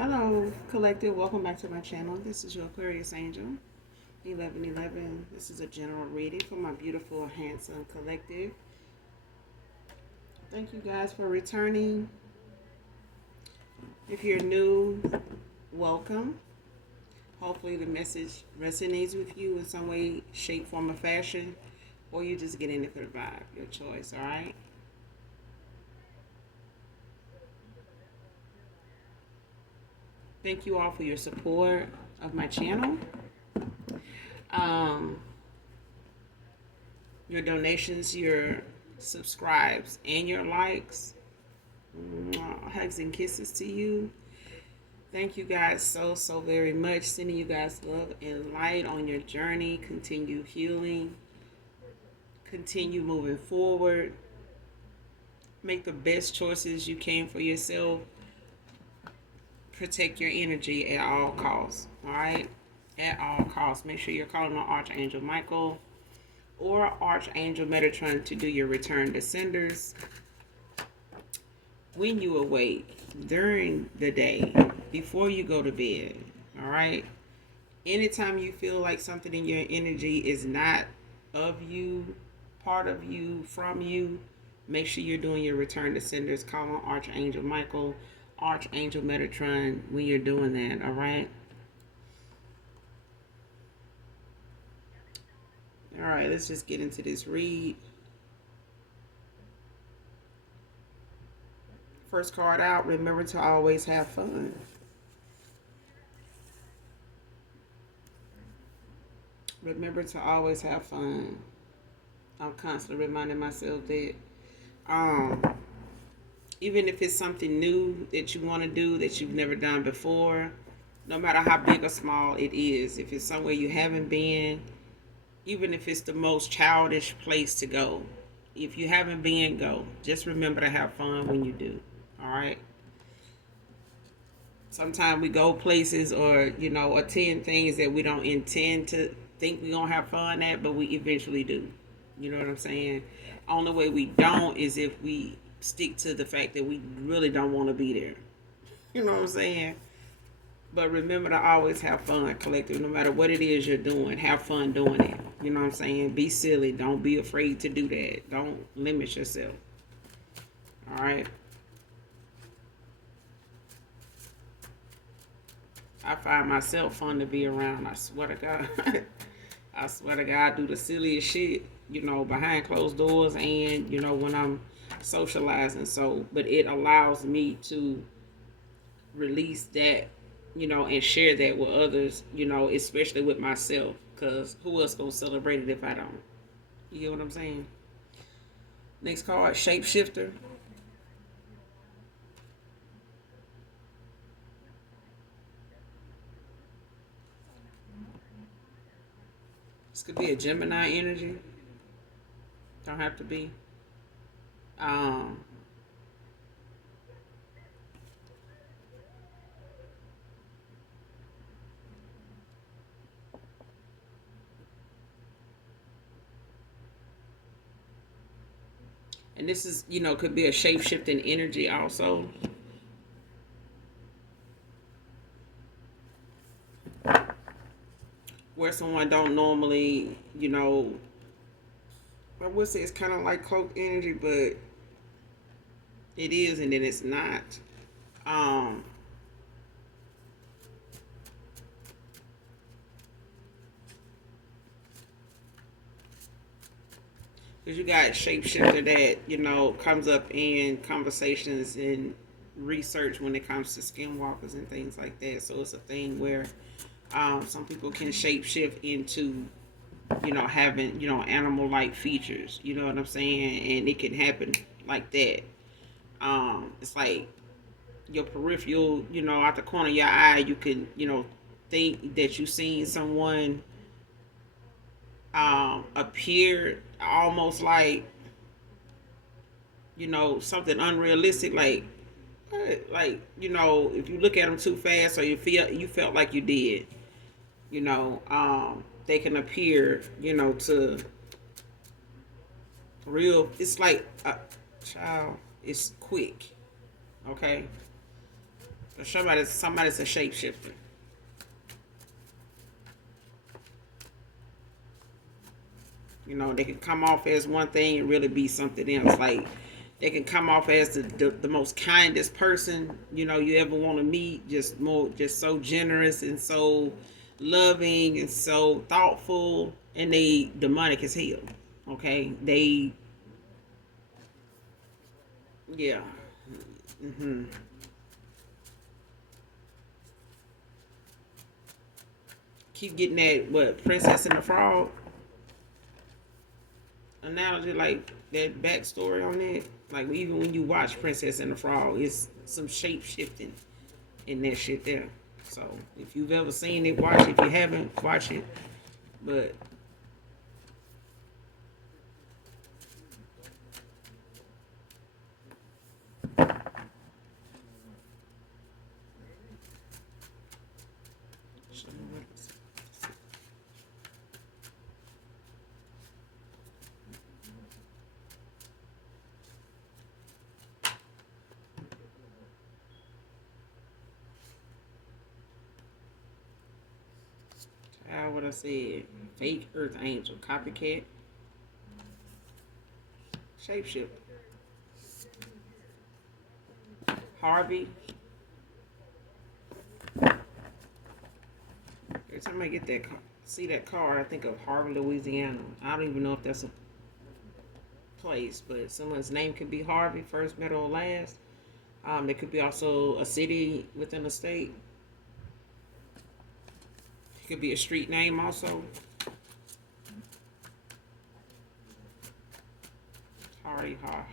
Hello, collective. Welcome back to my channel. This is your Aquarius Angel, 1111. This is a general reading for my beautiful, handsome collective. Thank you guys for returning. If you're new, welcome. Hopefully the message resonates with you in some way, shape, form, or fashion, or you just get in it for the vibe. Your choice, all right? Thank you all for your support of my channel. Um, your donations, your subscribes, and your likes. Hugs and kisses to you. Thank you guys so very much. Sending you guys love and light on your journey. Continue healing. Continue moving forward. Make the best choices you can for yourself. Protect your energy at all costs. Alright? At all costs. Make sure you're calling on Archangel Michael or Archangel Metatron to do your return to senders. When you awake, during the day, before you go to bed, all right? Anytime you feel like something in your energy is not of you, part of you, from you, make sure you're doing your return to senders. Call on Archangel Michael, Archangel Metatron when you're doing that, all right? All right, let's just get into this read. First card out, remember to always have fun. Remember to always have fun. I'm constantly reminding myself that um, even if it's something new that you want to do that you've never done before, no matter how big or small it is, if it's somewhere you haven't been, even if it's the most childish place to go, if you haven't been, go. Just remember to have fun when you do. All right? Sometimes we go places or, attend things that we don't intend to think we're going to have fun at, but we eventually do. You know what I'm saying? Only way we don't is if we stick to the fact that we really don't want to be there. You know what I'm saying? But remember to always have fun, collective. No matter what it is you're doing, have fun doing it. You know what I'm saying? Be silly. Don't be afraid to do that. Don't limit yourself. All right? I find myself fun to be around. I swear to God. I swear to God, I do the silliest shit, behind closed doors and, when I'm socializing. So, but it allows me to release that, and share that with others, especially with myself. Because who else gonna celebrate it if I don't? You get what I'm saying? Next card, shapeshifter. This could be a Gemini energy. Don't have to be. Um, and this is, could be a shape shifting energy also. Where someone don't normally, I would say it's kind of like cloak energy, but it is and then it's not. Um, because you got shapeshifter that comes up in conversations and research when it comes to skinwalkers and things like that. So it's a thing where some people can shapeshift into having animal like features. You know what I'm saying? And it can happen like that. It's like your peripheral, out the corner of your eye, you can think that you seen someone appear almost like something unrealistic, if you look at them too fast or you felt like you did, they can appear to real. It's like a child. It's quick. Okay, Somebody's a shapeshifter. You know, they can come off as one thing and really be something else. Like they can come off as the most kindest person, you know, you ever want to meet. Just so generous and so loving and so thoughtful, and they demonic as hell. Okay, they yeah. hmm Keep getting that what Princess and the Frog analogy, like that backstory on that. Like even when you watch Princess and the Frog, it's some shape shifting in that shit there. So if you've ever seen it, watch it. If you haven't, watch it. But how would I say it? Fake Earth Angel, copycat, shapeshift. Harvey. Every time I get that see that car, I think of Harvey, Louisiana. I don't even know if that's a place, but someone's name could be Harvey, first, middle, or last. There could be also a city within a state. It could be a street name also. Hardy, har.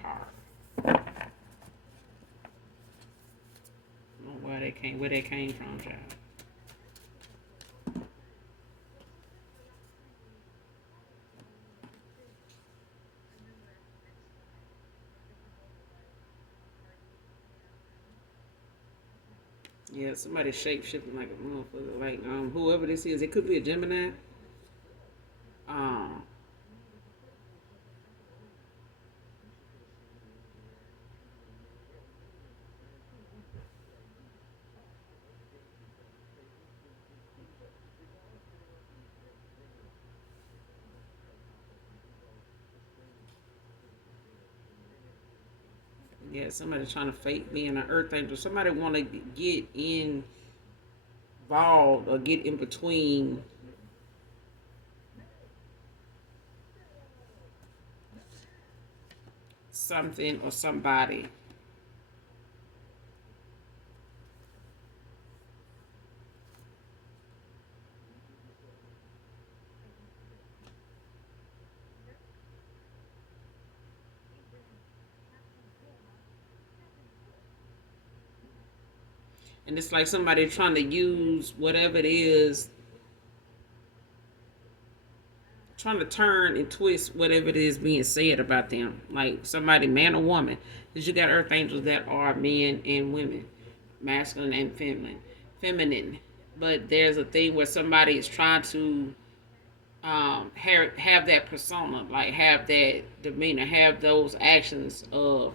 I don't know where they came from, child. Yeah, somebody shape shifting like a motherfucker. Like whoever this is, it could be a Gemini. Um, yeah, somebody trying to fake being an Earth Angel. Somebody want to get involved or get in between something or somebody. And it's like somebody trying to use whatever it is, trying to turn and twist whatever it is being said about them. Like somebody, man or woman. Because you got earth angels that are men and women, masculine and feminine. Feminine. But there's a thing where somebody is trying to have that persona, like have that demeanor, have those actions of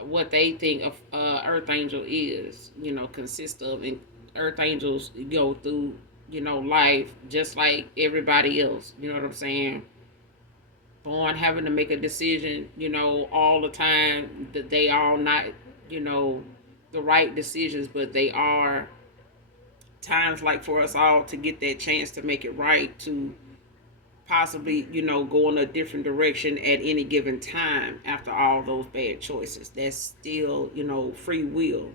what they think of Earth Angel is, you know, consists of. And Earth Angels go through, you know, life just like everybody else. You know what I'm saying? Born having to make a decision, you know, all the time. That they are not, you know, the right decisions, but they are times like for us all to get that chance to make it right, to possibly, you know, go in a different direction at any given time after all those bad choices. That's still, you know, free will,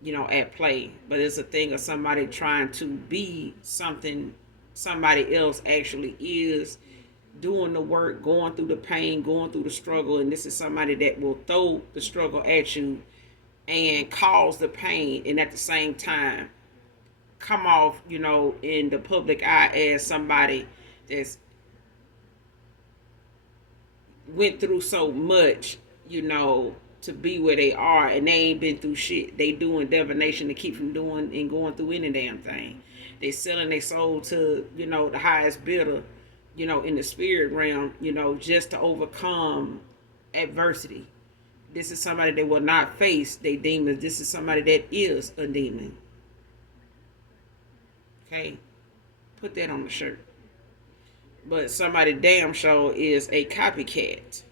you know, at play. But it's a thing of somebody trying to be something somebody else actually is, doing the work, going through the pain, going through the struggle. And this is somebody that will throw the struggle at you and cause the pain, and at the same time come off, you know, in the public eye as somebody that's went through so much, you know, to be where they are, and they ain't been through shit. They doing divination to keep from doing and going through any damn thing. They selling their soul to, you know, the highest bidder, you know, in the spirit realm, you know, just to overcome adversity. This is somebody that will not face their demons. This is somebody that is a demon. Okay? Put that on the shirt. But somebody damn sure is a copycat.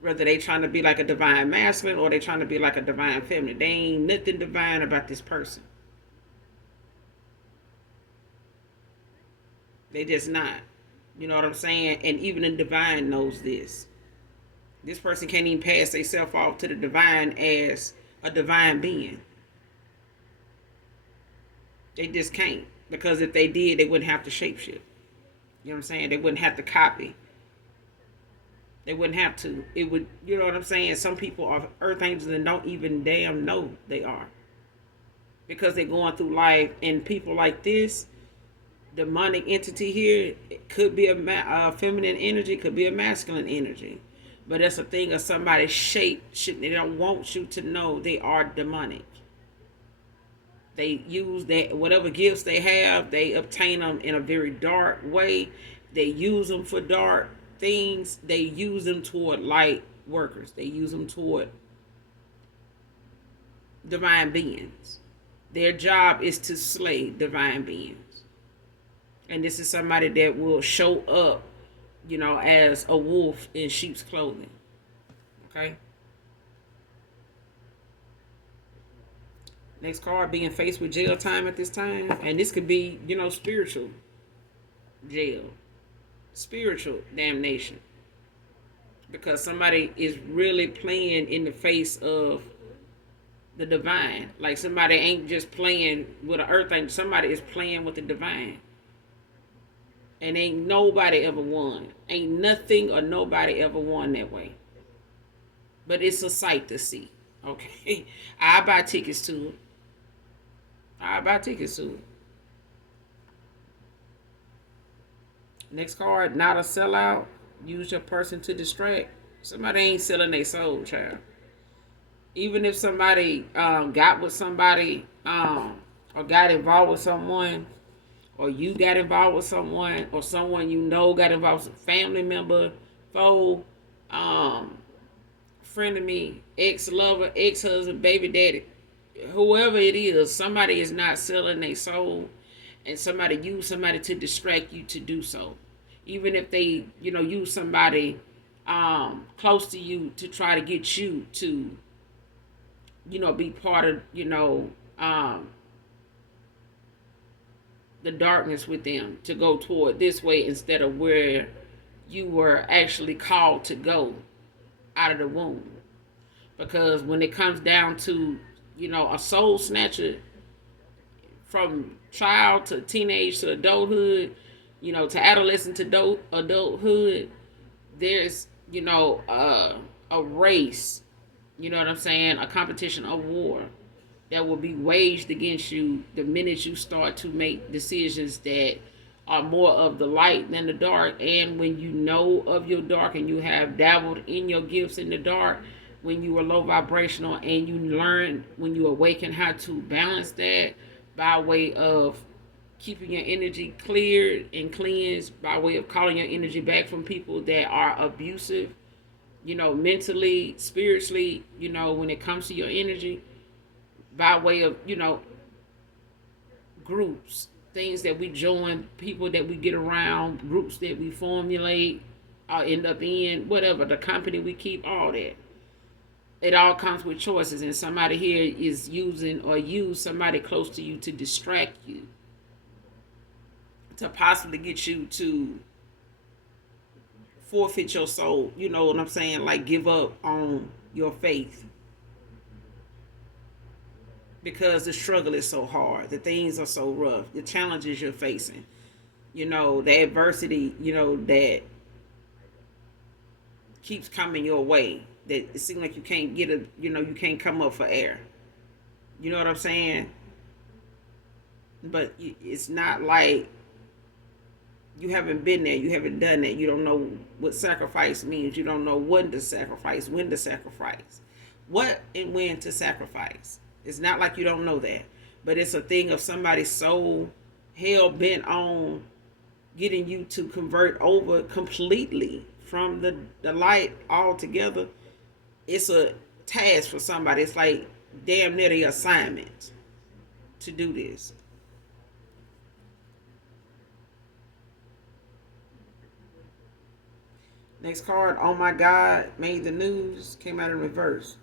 Whether they trying to be like a divine masculine or they trying to be like a divine feminine. They ain't nothing divine about this person. They just not. You know what I'm saying? And even the divine knows this. This person can't even pass themselves off to the divine as a divine being. They just can't. Because if they did, they wouldn't have to shapeshift. You know what I'm saying? They wouldn't have to copy. They wouldn't have to. It would, you know what I'm saying? Some people are earth angels and don't even damn know they are. Because they're going through life, and people like this, demonic entity here, it could be a feminine energy, could be a masculine energy. But that's a thing of somebody's shape. They don't want you to know they are demonic. They use that, whatever gifts they have, they obtain them in a very dark way. They use them for dark things. They use them toward light workers. They use them toward divine beings. Their job is to slay divine beings. And this is somebody that will show up, you know, as a wolf in sheep's clothing. Okay? Next card, being faced with jail time at this time. And this could be, you know, spiritual jail. Spiritual damnation. Because somebody is really playing in the face of the divine. Like somebody ain't just playing with an earth thing. Somebody is playing with the divine. And ain't nobody ever won. Ain't nothing or nobody ever won that way. But it's a sight to see. Okay? I buy tickets to it. Next card, not a sellout. Use your person to distract. Somebody ain't selling their soul, child. Even if somebody got with somebody or got involved with someone, or you got involved with someone, or someone you know got involved with a family member, foe, friend of me, ex-lover, ex-husband, baby daddy, whoever it is, somebody is not selling their soul, and somebody use somebody to distract you to do so. Even if they, you know, use somebody close to you to try to get you to, you know, be part of, you know, the darkness with them, to go toward this way instead of where you were actually called to go out of the womb. Because when it comes down to, you know, a soul snatcher, from child to teenage to adulthood, you know, to adolescent to adulthood, there's, you know, a race, you know what I'm saying, a competition, a war that will be waged against you the minute you start to make decisions that are more of the light than the dark. And when you know of your dark and you have dabbled in your gifts in the dark, when you are low vibrational, and you learn when you awaken how to balance that by way of keeping your energy cleared and cleansed, by way of calling your energy back from people that are abusive, you know, mentally, spiritually, you know, when it comes to your energy, by way of, you know, groups, things that we join, people that we get around, groups that we formulate, or end up in, whatever, the company we keep, all that. It all comes with choices, and somebody here is using or use somebody close to you to distract you, to possibly get you to forfeit your soul. You know what I'm saying? Like give up on your faith. Because the struggle is so hard. The things are so rough. The challenges you're facing. You know, the adversity, you know, that keeps coming your way. That it seems like you can't get you can't come up for air. You know what I'm saying? But it's not like you haven't been there. You haven't done that. You don't know what sacrifice means. You don't know when to sacrifice, what and when to sacrifice. It's not like you don't know that. But it's a thing of somebody so hell bent on getting you to convert over completely from the light altogether, it's a task for somebody. It's like damn near the assignment to do this. Next card, oh my God, made the news, came out in reverse.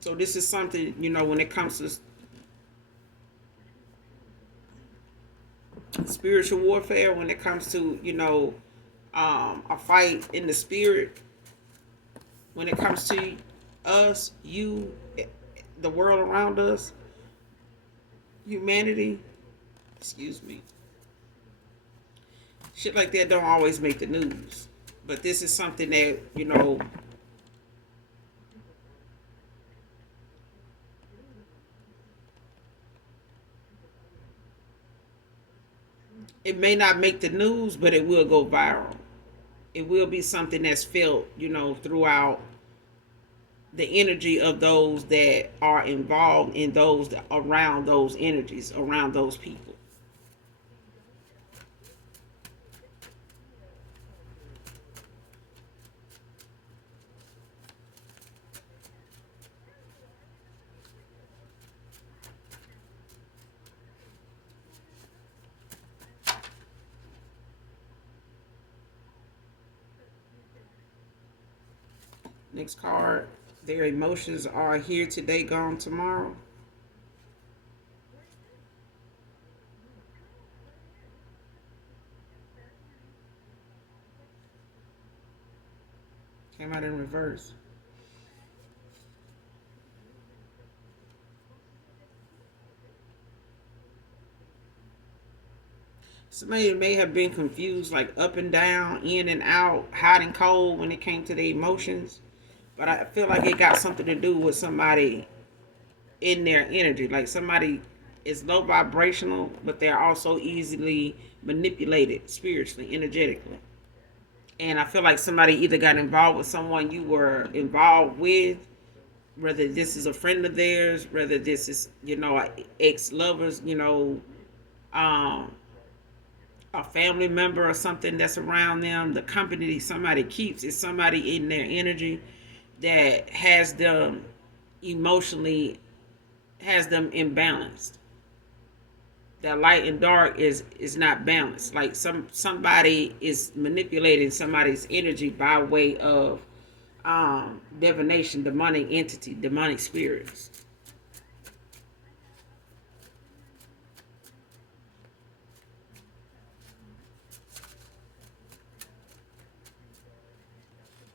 So this is something, when it comes to spiritual warfare, when it comes to, a fight in the spirit, when it comes to us, you, the world around us, humanity, excuse me. Shit like that don't always make the news. But this is something that, it may not make the news, but it will go viral. It will be something that's felt, throughout the energy of those that are involved in those that, around those energies, around those people. Next card, their emotions are here today, gone tomorrow. Came out in reverse. Somebody may have been confused, like up and down, in and out, hot and cold when it came to the emotions. But I feel like it got something to do with somebody in their energy. Like somebody is low vibrational, but they're also easily manipulated spiritually, energetically. And I feel like somebody either got involved with someone you were involved with, whether this is a friend of theirs, whether this is, ex lovers, um, a family member or something that's around them. The company somebody keeps is somebody in their energy that has them emotionally, has them imbalanced. That light and dark is not balanced. Like somebody is manipulating somebody's energy by way of divination, demonic entity, demonic spirits.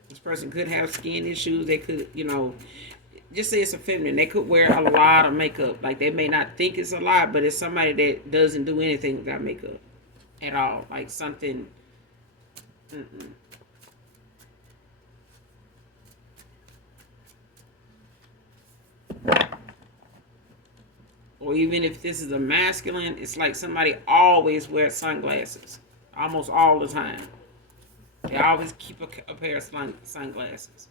This person could have skin issues. They could, just say it's a feminine. They could wear a lot of makeup. Like they may not think it's a lot, but it's somebody that doesn't do anything without makeup at all. Like something. Mm-mm. Or even if this is a masculine, it's like somebody always wears sunglasses, almost all the time. They always keep a pair of sunglasses.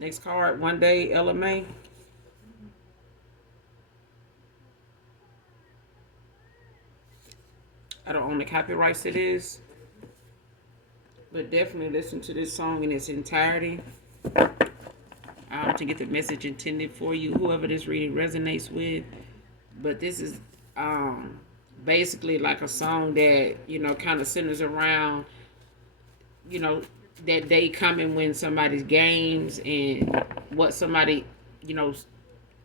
Next card, one day, LMA. I don't own the copyrights to this, but definitely listen to this song in its entirety to get the message intended for you, whoever this reading resonates with. But this is basically like a song that, kind of centers around, you know, that day coming when somebody's games and what somebody, you know,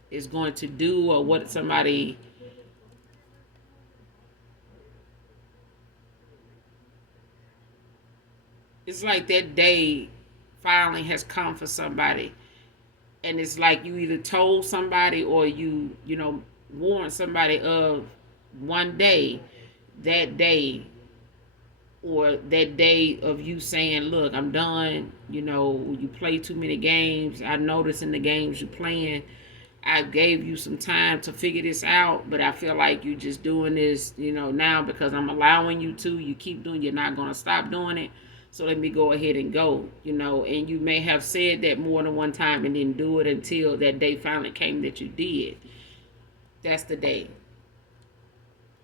is going to do, or what somebody it's like that day finally has come for somebody, and it's like you either told somebody or you warned somebody of one day, that day, or that day of you saying, look, I'm done. You play too many games. I noticed in the games you playing, I gave you some time to figure this out, but I feel like you just doing this, now because I'm allowing you to. You keep doing, you're not going to stop doing it. So let me go ahead and go, and you may have said that more than one time and didn't do it until that day finally came that you did. That's the day.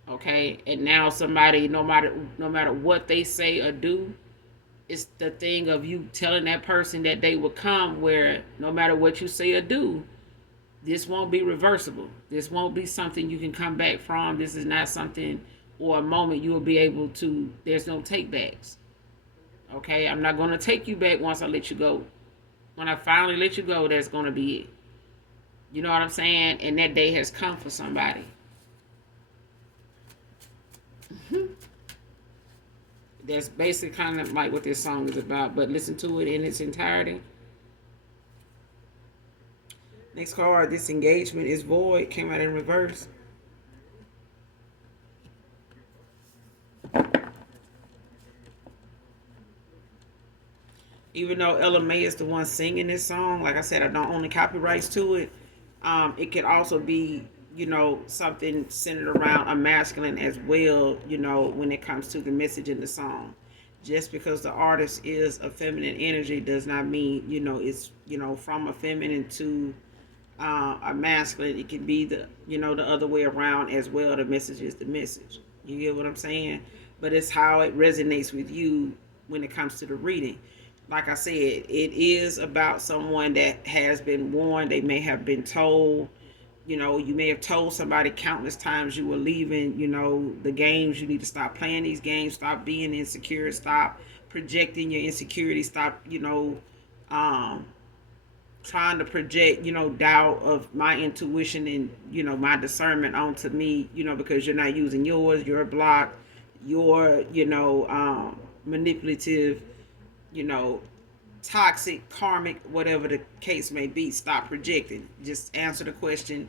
Okay? And now somebody, no matter what they say or do, it's the thing of you telling that person that they will come, where no matter what you say or do, this won't be reversible. This won't be something you can come back from. This is not something or a moment you will be able to, there's no take backs. Okay? I'm not going to take you back once I let you go. When I finally let you go, that's going to be it. You know what I'm saying? And that day has come for somebody. That's basically kind of like what this song is about. But listen to it in its entirety. Next card, this engagement is void. Came out in reverse. Even though Ella May is the one singing this song, like I said, I don't own the copyrights to it. It could also be, something centered around a masculine as well, when it comes to the message in the song. Just because the artist is a feminine energy does not mean, it's, from a feminine to a masculine. It can be the other way around as well. The message is the message. You get what I'm saying? But it's how it resonates with you when it comes to the reading. Like I said, it is about someone that has been warned. They may have been told, you may have told somebody countless times you were leaving, the games. You need to stop playing these games. Stop being insecure. Stop projecting your insecurity. Stop, trying to project, doubt of my intuition and, my discernment onto me, because you're not using yours, your block, your, manipulative, you know, toxic, karmic, whatever the case may be. Stop projecting. Just answer the question.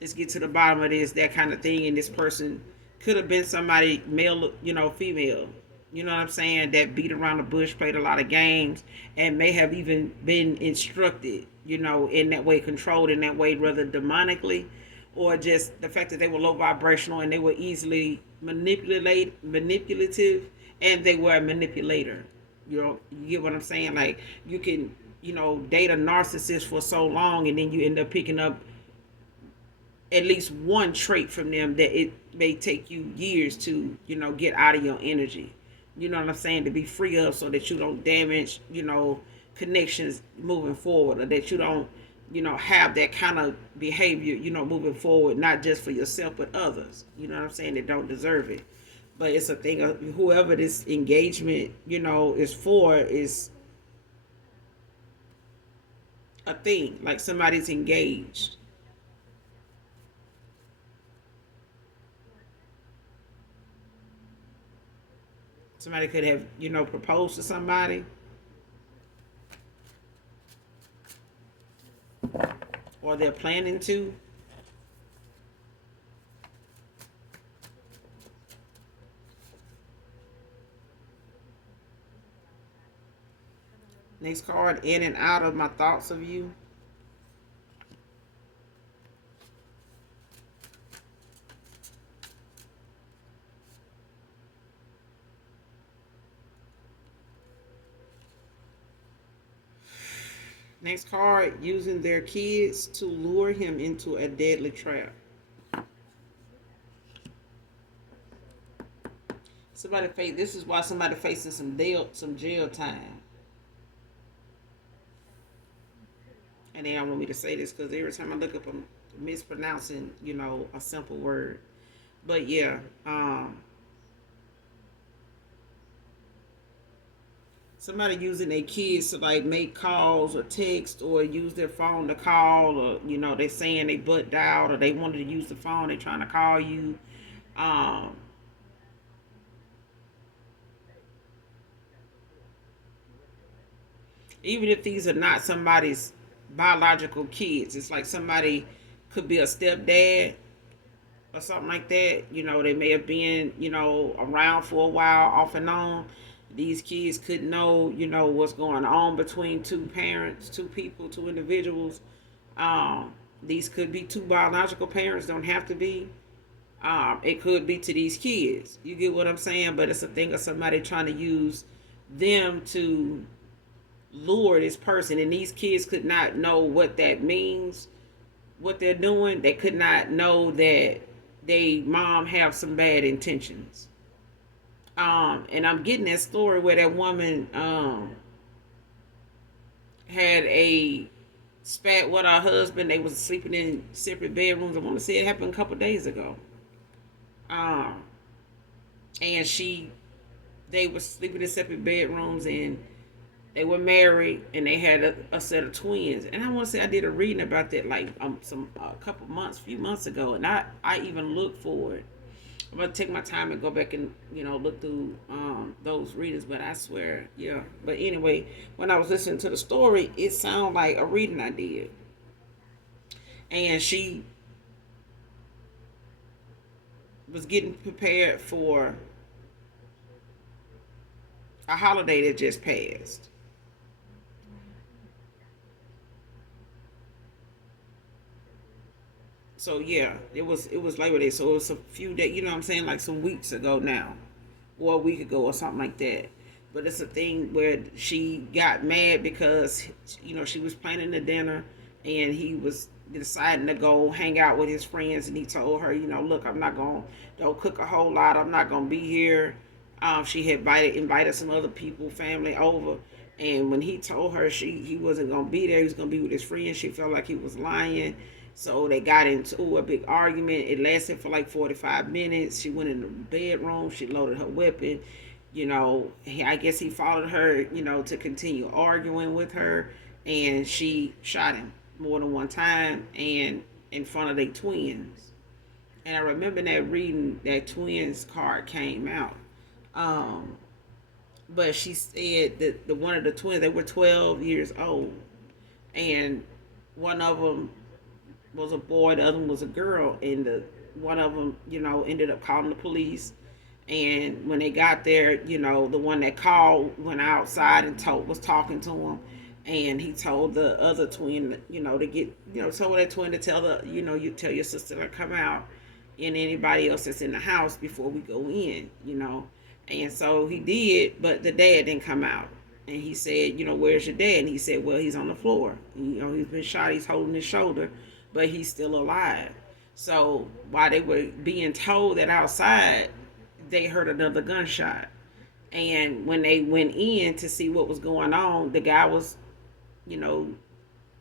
Let's get to the bottom of this, that kind of thing. And this person could have been somebody, male, female. You know what I'm saying? That beat around the bush, played a lot of games, and may have even been instructed, in that way, controlled in that way, rather demonically, or just the fact that they were low vibrational and they were easily manipulative, and they were a manipulator. You get what I'm saying? Like, you can, date a narcissist for so long, and then you end up picking up at least one trait from them that it may take you years to, get out of your energy. You know what I'm saying? To be free of, so that you don't damage, connections moving forward, or that you don't, have that kind of behavior, moving forward, not just for yourself, but others, what I'm saying, that don't deserve it. But it's a thing of whoever this engagement, is for, is a thing. Like, somebody's engaged. Somebody could have, proposed to somebody. Or they're planning to. Next card, in and out of my thoughts of you. Next card, using their kids to lure him into a deadly trap. This is why somebody facing some jail time. And they don't want me to say this because every time I look up, I'm mispronouncing, a simple word. But yeah, somebody using their kids to, like, make calls or text, or use their phone to call, or they saying they butt dialed, or they wanted to use the phone, they trying to call you. Even if these are not somebody's biological kids, it's like somebody could be a stepdad or something like that. They may have been, around for a while, off and on. These kids could know, what's going on between two parents, two people, two individuals. These could be two biological parents, don't have to be. It could be to these kids. You get what I'm saying? But it's a thing of somebody trying to use them to lure this person, and these kids could not know what that means, what they're doing. They could not know that they mom have some bad intentions. And I'm getting that story where that woman had a spat with her husband. They was sleeping in separate bedrooms. I want to say it happened a couple days ago. Um, and they were sleeping in separate bedrooms, and they were married, and they had a set of twins. And I want to say I did a reading about that like few months ago, and I even looked for it. I'm gonna take my time and go back and look through those readings, but I swear, yeah. But anyway, when I was listening to the story, it sounded like a reading I did, and she was getting prepared for a holiday that just passed. So yeah, it was Labor Day, so it was a few days. You know what I'm saying, like some weeks ago now, or a week ago, or something like that. But it's a thing where she got mad because she was planning the dinner, and he was deciding to go hang out with his friends, and he told her, look, I'm not gonna don't cook a whole lot. I'm not gonna be here. She had invited some other people, family over, and when he told her he wasn't gonna be there, he was gonna be with his friends, she felt like he was lying. So they got into a big argument. It lasted for like 45 minutes. She went in the bedroom. She loaded her weapon. I guess he followed her, to continue arguing with her. And she shot him more than one time and in front of their twins. And I remember that reading, that twins card came out. Um, but she said that one of the twins, they were 12 years old. And one of them was a boy, the other one was a girl, and one of them, ended up calling the police. And when they got there, the one that called went outside and was talking to him, and he told the other twin, to get, told that twin to tell you tell your sister to come out, and anybody else that's in the house before we go in. And so he did, but the dad didn't come out. And he said, where's your dad? And he said, well, he's on the floor. He's been shot. He's holding his shoulder, but he's still alive. So while they were being told that outside, they heard another gunshot. And when they went in to see what was going on, the guy was, you know,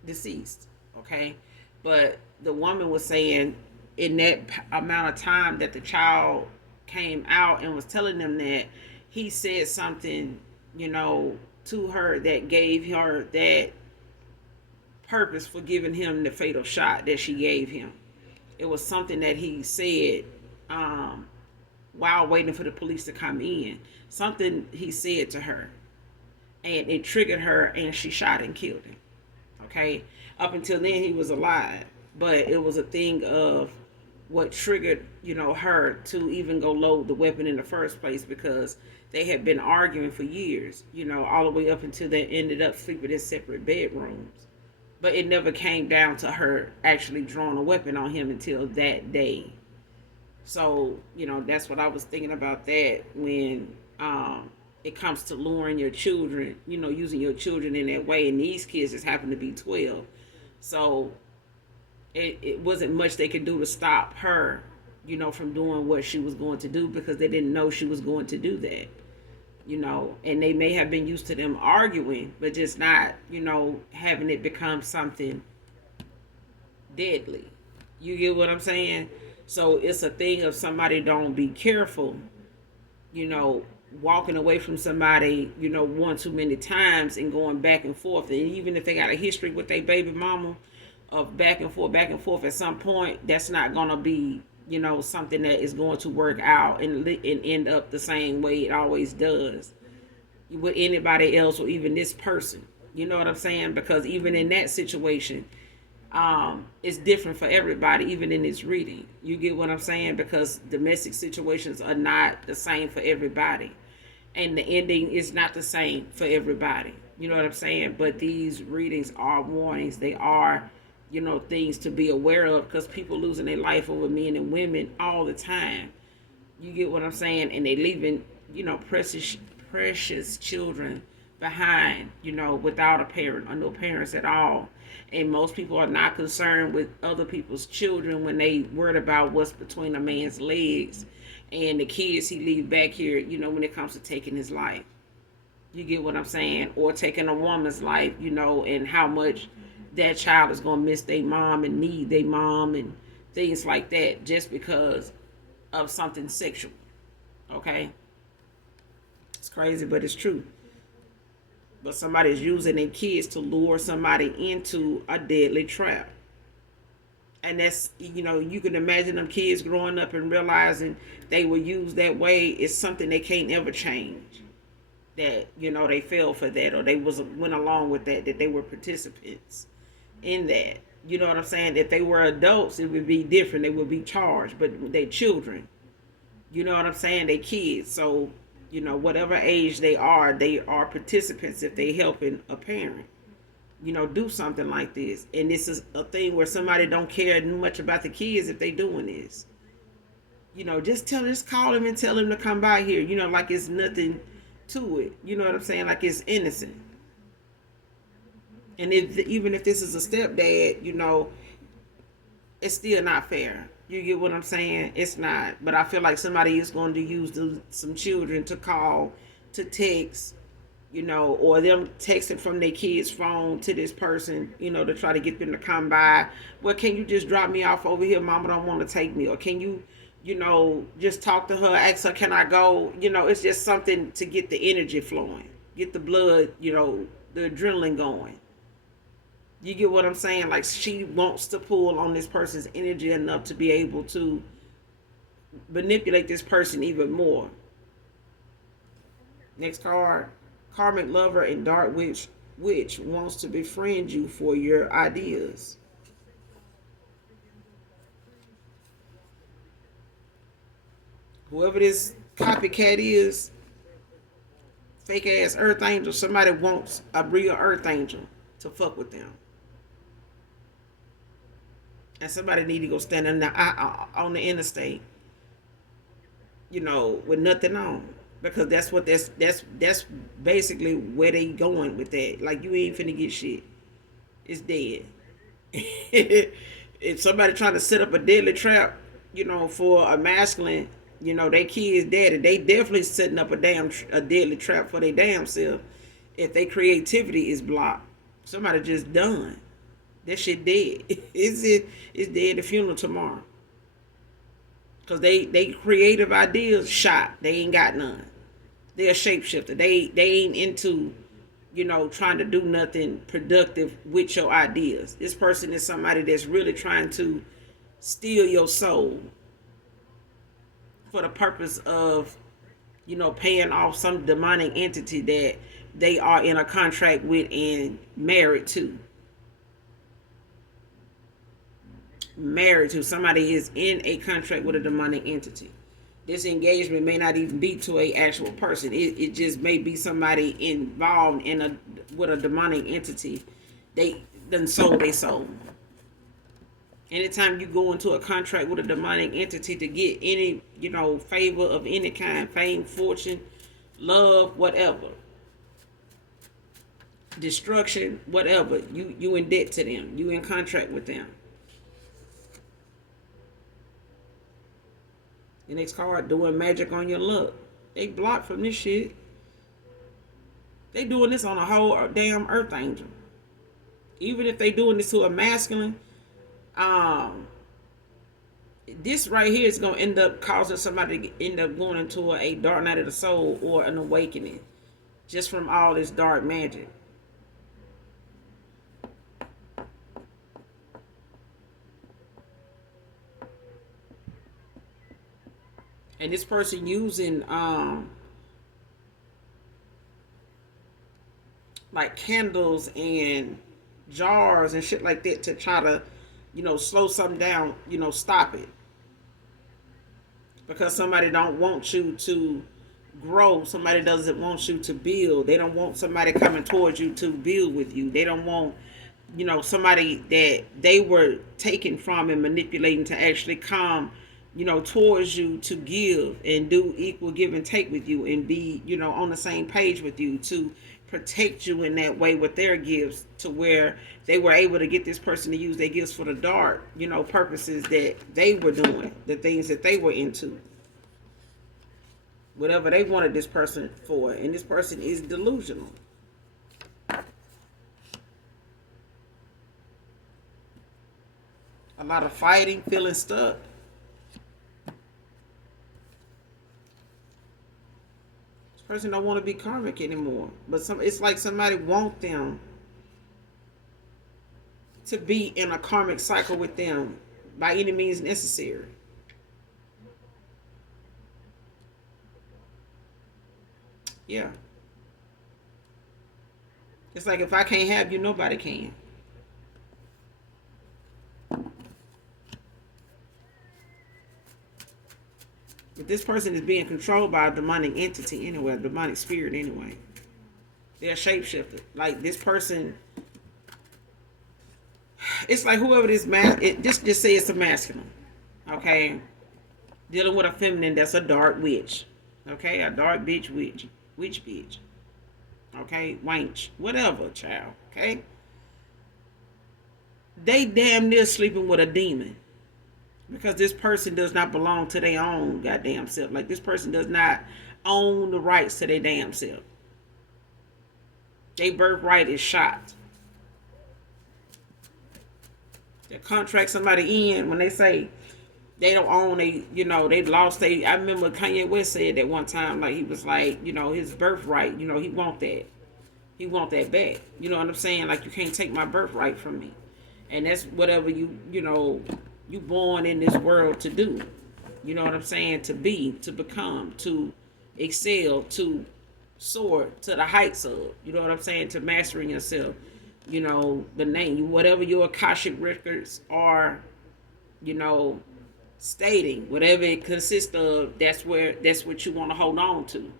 deceased. Okay. But the woman was saying in that amount of time that the child came out and was telling them that, he said something, to her that gave her that purpose for giving him the fatal shot that she gave him. It was something that he said while waiting for the police to come in. Something he said to her. And it triggered her, and she shot and killed him. Okay? Up until then, he was alive. But it was a thing of what triggered, her to even go load the weapon in the first place, because they had been arguing for years, all the way up until they ended up sleeping in separate bedrooms. But it never came down to her actually drawing a weapon on him until that day. So, that's what I was thinking about that when it comes to luring your children, using your children in that way. And these kids just happen to be 12. So it wasn't much they could do to stop her, from doing what she was going to do, because they didn't know she was going to do that. And they may have been used to them arguing, but just not, having it become something deadly. You get what I'm saying? So it's a thing of somebody don't be careful, walking away from somebody, one too many times and going back and forth. And even if they got a history with their baby mama of back and forth, at some point, that's not going to be, something that is going to work out and end up the same way it always does with anybody else, or even this person. You know what I'm saying? Because even in that situation, it's different for everybody, even in this reading. You get what I'm saying? Because domestic situations are not the same for everybody. And the ending is not the same for everybody. You know what I'm saying? But these readings are warnings. They are, things to be aware of, because people losing their life over men and women all the time. You get what I'm saying? And they leaving, precious children behind, without a parent or no parents at all. And most people are not concerned with other people's children when they worried about what's between a man's legs and the kids he leave back here, when it comes to taking his life. You get what I'm saying? Or taking a woman's life, and how much that child is going to miss their mom and need their mom and things like that just because of something sexual. Okay? It's crazy, but it's true. But somebody's using their kids to lure somebody into a deadly trap. And that's, you can imagine them kids growing up and realizing they were used that way is something they can't ever change. That, they fell for that, or they went along with that they were participants in that. You know what I'm saying? If they were adults, it would be different. They would be charged, but they children. You know what I'm saying? They kids. So, whatever age they are participants if they helping a parent, do something like this. And this is a thing where somebody don't care much about the kids if they doing this. Just call him and tell him to come by here. Like it's nothing to it. You know what I'm saying? Like it's innocent. And even if this is a stepdad, it's still not fair. You get what I'm saying? It's not. But I feel like somebody is going to use some children to call, to text, or them texting from their kid's phone to this person, to try to get them to come by. Well, can you just drop me off over here? Mama don't want to take me. Or can you, just talk to her, ask her, can I go? It's just something to get the energy flowing, get the blood, the adrenaline going. You get what I'm saying? Like she wants to pull on this person's energy enough to be able to manipulate this person even more. Next card, Karmic lover and dark witch wants to befriend you for your ideas. Whoever this copycat is, fake ass earth angel, somebody wants a real earth angel to fuck with them. And somebody need to go stand on the interstate, with nothing on. Because that's basically where they going with that. Like you ain't finna get shit. It's dead. If somebody trying to set up a deadly trap, for a masculine, their kid's daddy, they definitely setting up a deadly trap for their damn self. If their creativity is blocked, somebody just done. That shit dead. It's dead. The funeral tomorrow. Cause they creative ideas shot. They ain't got none. They're a shapeshifter. They ain't into, trying to do nothing productive with your ideas. This person is somebody that's really trying to steal your soul for the purpose of, paying off some demonic entity that they are in a contract with and married to. Somebody is in a contract with a demonic entity. This engagement may not even be to a actual person. It just may be somebody involved with a demonic entity. They done sold their soul. Anytime you go into a contract with a demonic entity to get any, favor of any kind, fame, fortune, love, whatever, destruction, whatever, you in debt to them. You in contract with them. The next card, doing magic on your luck. They blocked from this shit. They doing this on a whole damn earth angel. Even if they doing this to a masculine, this right here is going to end up causing somebody to end up going into a dark night of the soul or an awakening just from all this dark magic. And this person using like candles and jars and shit like that to try to, slow something down, stop it. Because somebody don't want you to grow. Somebody doesn't want you to build. They don't want somebody coming towards you to build with you. They don't want, somebody that they were taken from and manipulating to actually come, towards you to give and do equal give and take with you and be, on the same page with you to protect you in that way with their gifts, to where they were able to get this person to use their gifts for the dark, purposes that they were doing, the things that they were into, whatever they wanted this person for. And this person is delusional. A lot of fighting, feeling stuck. Person don't want to be karmic anymore, but it's like somebody want them to be in a karmic cycle with them by any means necessary. Yeah, it's like if I can't have you, nobody can. But this person is being controlled by a demonic entity anyway, a demonic spirit anyway. They're a shapeshifter. Like this person, it's like whoever this just say it's a masculine, okay? Dealing with a feminine that's a dark witch, okay? A dark bitch witch bitch, okay? Wench, whatever, child, okay? They damn near sleeping with a demon. Because this person does not belong to their own goddamn self. Like this person does not own the rights to their damn self. Their birthright is shot. They contract somebody in when they say they don't own they lost I remember Kanye West said that one time, like he was like, his birthright, he want that. He want that back. You know what I'm saying? Like you can't take my birthright from me. And that's whatever you born in this world to do. You know what I'm saying? To be, to become, to excel, to soar to the heights of. You know what I'm saying? To mastering yourself. The name, whatever your Akashic records are, stating, whatever it consists of, that's what you want to hold on to.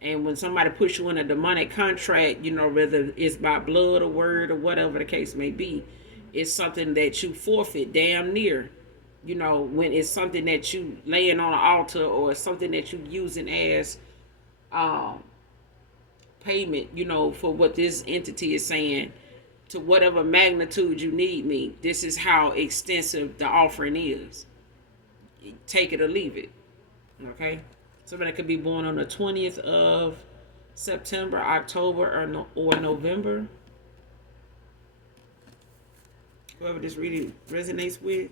And when somebody puts you in a demonic contract, whether it's by blood or word or whatever the case may be, it's something that you forfeit damn near. When it's something that you laying on an altar, or something that you using as payment, for what this entity is saying, to whatever magnitude you need me. This is how extensive the offering is. Take it or leave it. Okay? Somebody could be born on the 20th of September, October, or November. Whoever this really resonates with.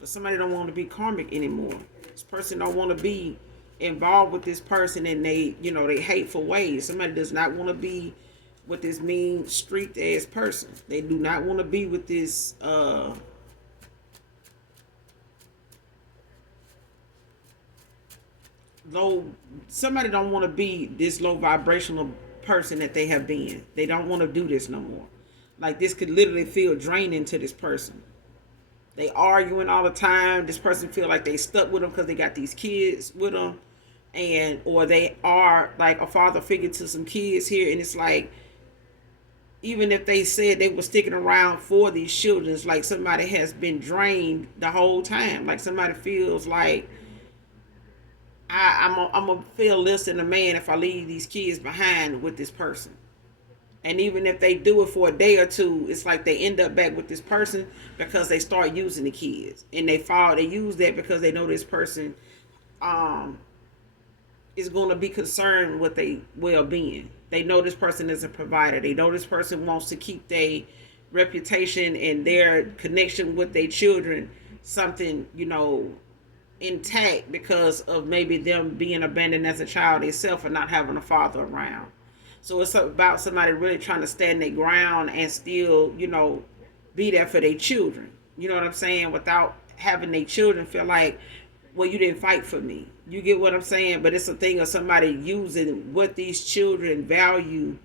But somebody don't want to be karmic anymore. This person don't want to be involved with this person in they hateful ways. Somebody does not want to be with this mean street ass person. They do not want to be with this somebody don't want to be this low vibrational person that they have been. They don't want to do this no more. Like this could literally feel draining to this person. They arguing all the time. This person feel like they stuck with them because they got these kids with them, or they are like a father figure to some kids here, and it's like, even if they said they were sticking around for these children, it's like somebody has been drained the whole time. Like somebody feels like I'm gonna feel less than a man if I leave these kids behind with this person. And even if they do it for a day or two, it's like they end up back with this person because they start using the kids. And they use that because they know this person is going to be concerned with their well-being. They know this person is a provider. They know this person wants to keep their reputation and their connection with their children something, intact, because of maybe them being abandoned as a child itself and not having a father around. So it's about somebody really trying to stand their ground and still, be there for their children. You know what I'm saying? Without having their children feel like, well, you didn't fight for me. You get what I'm saying? But it's a thing of somebody using what these children value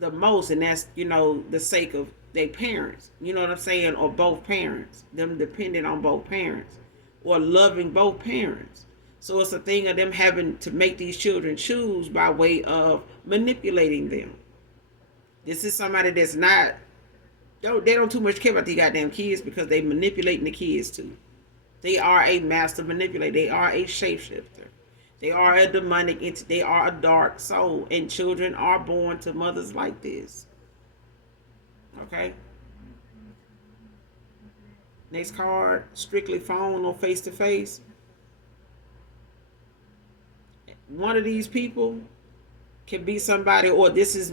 the most, and that's, the sake of their parents. You know what I'm saying? Or both parents. Them depending on both parents. Or loving both parents. So it's a thing of them having to make these children choose by way of manipulating them. This is somebody that's not, they don't too much care about these goddamn kids because they manipulating the kids too. They are a master manipulator. They are a shapeshifter. They are a demonic entity. They are a dark soul. And children are born to mothers like this. Okay? Next card, strictly phone or face to face. One of these people can be somebody, or this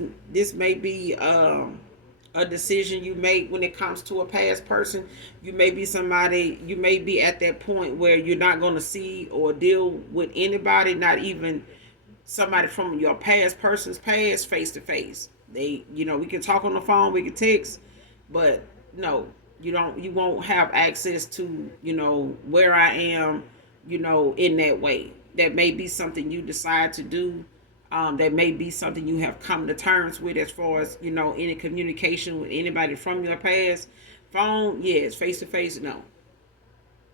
may be a decision you make when it comes to a past person. You may be somebody, you may be at that point where you're not going to see or deal with anybody, not even somebody from your past person's past, face to face. They, we can talk on the phone, we can text, but no, you won't have access to, where I am, in that way. That may be something you decide to do. That may be something you have come to terms with, as far as, any communication with anybody from your past. Phone, yes. Face to face, no.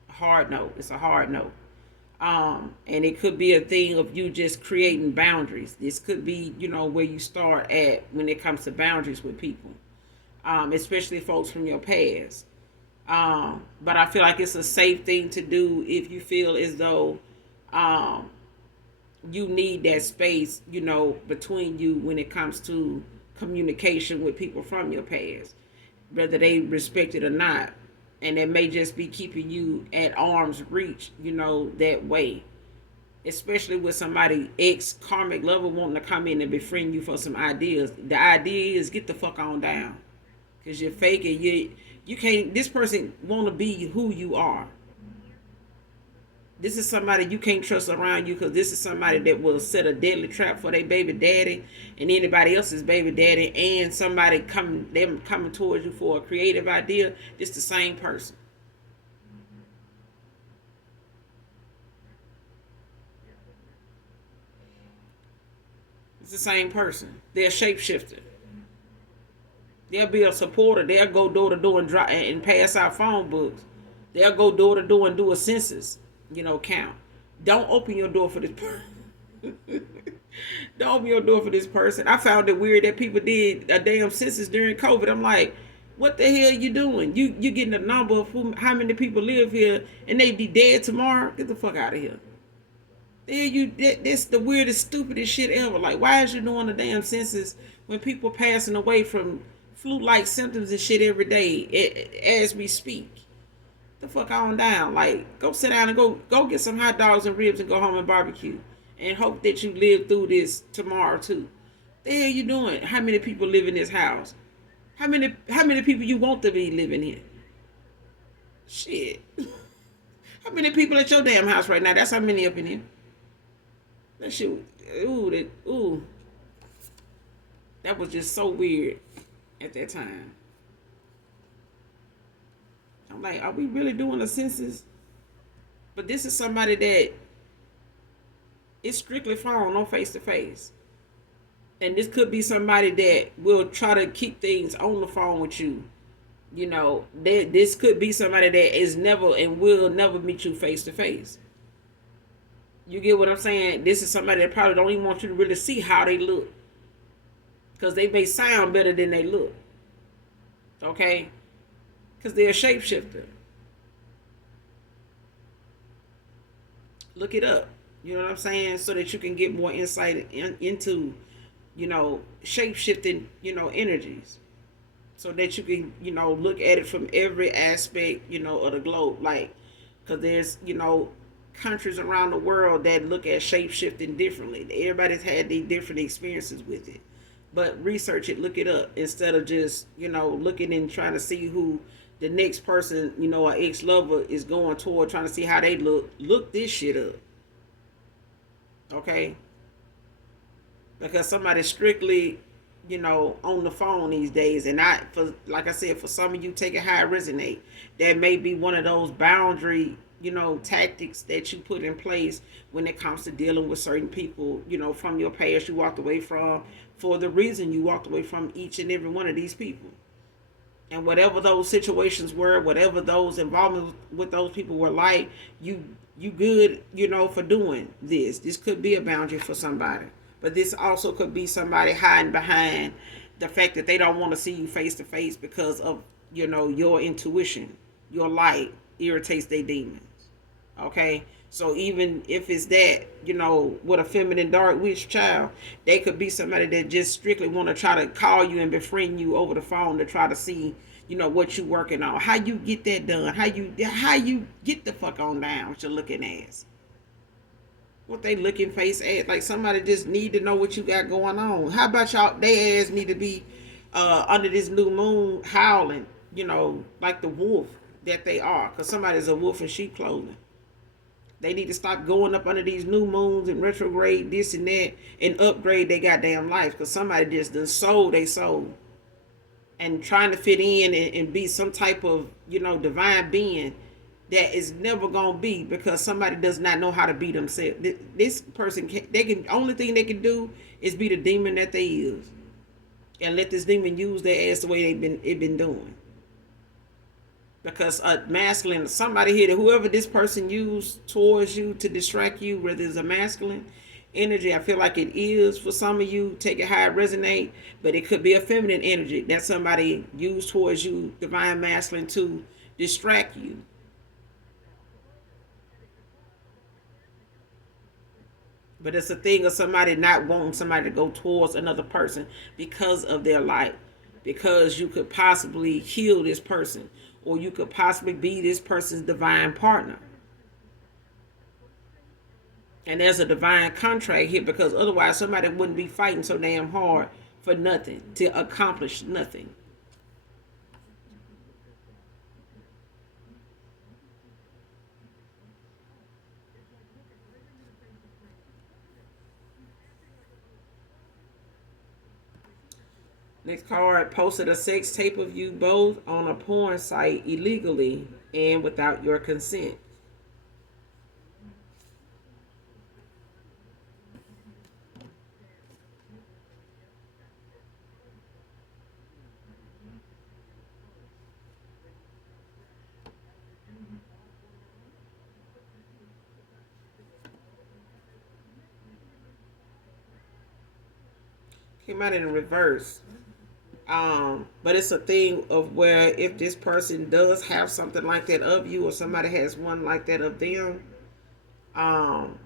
Hard no. It's a hard no. And it could be a thing of you just creating boundaries. This could be, where you start at when it comes to boundaries with people, especially folks from your past. But I feel like it's a safe thing to do if you feel as though you need that space, between you when it comes to communication with people from your past, whether they respect it or not. And it may just be keeping you at arm's reach, that way. Especially with somebody ex karmic lover wanting to come in and befriend you for some ideas. The idea is get the fuck on down. Cause you're faking. You can't. This person want to be who you are. This is somebody you can't trust around you, because this is somebody that will set a deadly trap for their baby daddy and anybody else's baby daddy, and somebody coming towards you for a creative idea. It's the same person. It's the same person. They're a shapeshifter. They'll be a supporter. They'll go door to door and pass out phone books. They'll go door to door and do a census, count. Don't open your door for this person. Don't open your door for this person. I found it weird that people did a damn census during COVID. I'm like, what the hell you doing? You getting a number of how many people live here, and they be dead tomorrow? Get the fuck out of here. That's the weirdest, stupidest shit ever. Like, why is you doing a damn census when people passing away from flu-like symptoms and shit every day as we speak? The fuck on down. Like, go sit down and go get some hot dogs and ribs and go home and barbecue, and hope that you live through this tomorrow too. The hell you doing? How many people live in this house? How many people you want to be living here? Shit. How many people at your damn house right now? That's how many up in here. That shit. Ooh. That was just so weird at that time. I'm like, are we really doing a census? But this is somebody that is strictly phone, no face to face. And this could be somebody that will try to keep things on the phone with you. This could be somebody that is never and will never meet you face to face. You get what I'm saying? This is somebody that probably don't even want you to really see how they look, because they may sound better than they look. Okay? Because they're a shapeshifter. Look it up. You know what I'm saying? So that you can get more insight into, shape-shifting, energies. So that you can, look at it from every aspect, of the globe. Like, because there's, countries around the world that look at shape-shifting differently. Everybody's had their different experiences with it. But research it, look it up, instead of just, looking and trying to see who the next person, or ex-lover is going toward, trying to see how they look. Look this shit up. Okay? Because somebody's strictly, on the phone these days. And like I said, for some of you, take it how it resonate. That may be one of those boundary, tactics that you put in place when it comes to dealing with certain people, from your past you walked away from, for the reason you walked away from each and every one of these people. And whatever those situations were, whatever those involvements with those people were like, you good, for doing this. This could be a boundary for somebody. But this also could be somebody hiding behind the fact that they don't want to see you face to face because of, your intuition. Your light irritates their demons. Okay, so even if it's that, with a feminine dark witch child, they could be somebody that just strictly want to try to call you and befriend you over the phone to try to see, what you working on, how you get that done, how you get the fuck on down with your looking ass. What they looking face at, like somebody just need to know what you got going on. How about y'all? They ass need to be under this new moon howling, like the wolf that they are, because somebody's a wolf in sheep clothing. They need to stop going up under these new moons and retrograde this and that and upgrade their goddamn life, because somebody just done sold they soul and trying to fit in and be some type of, divine being that is never gonna be, because somebody does not know how to be themselves. This person only thing they can do is be the demon that they is, and let this demon use their ass the way it been doing. Because a masculine, somebody here, that whoever this person used towards you to distract you, whether it's a masculine energy, I feel like it is for some of you, take it how it resonate, but it could be a feminine energy that somebody used towards you, divine masculine, to distract you. But it's a thing of somebody not wanting somebody to go towards another person because of their light. Because you could possibly heal this person, or you could possibly be this person's divine partner. And there's a divine contract here, because otherwise somebody wouldn't be fighting so damn hard for nothing, to accomplish nothing. Next card, posted a sex tape of you both on a porn site illegally and without your consent. Came out in reverse. But it's a thing of where if this person does have something like that of you, or somebody has one like that of them, um,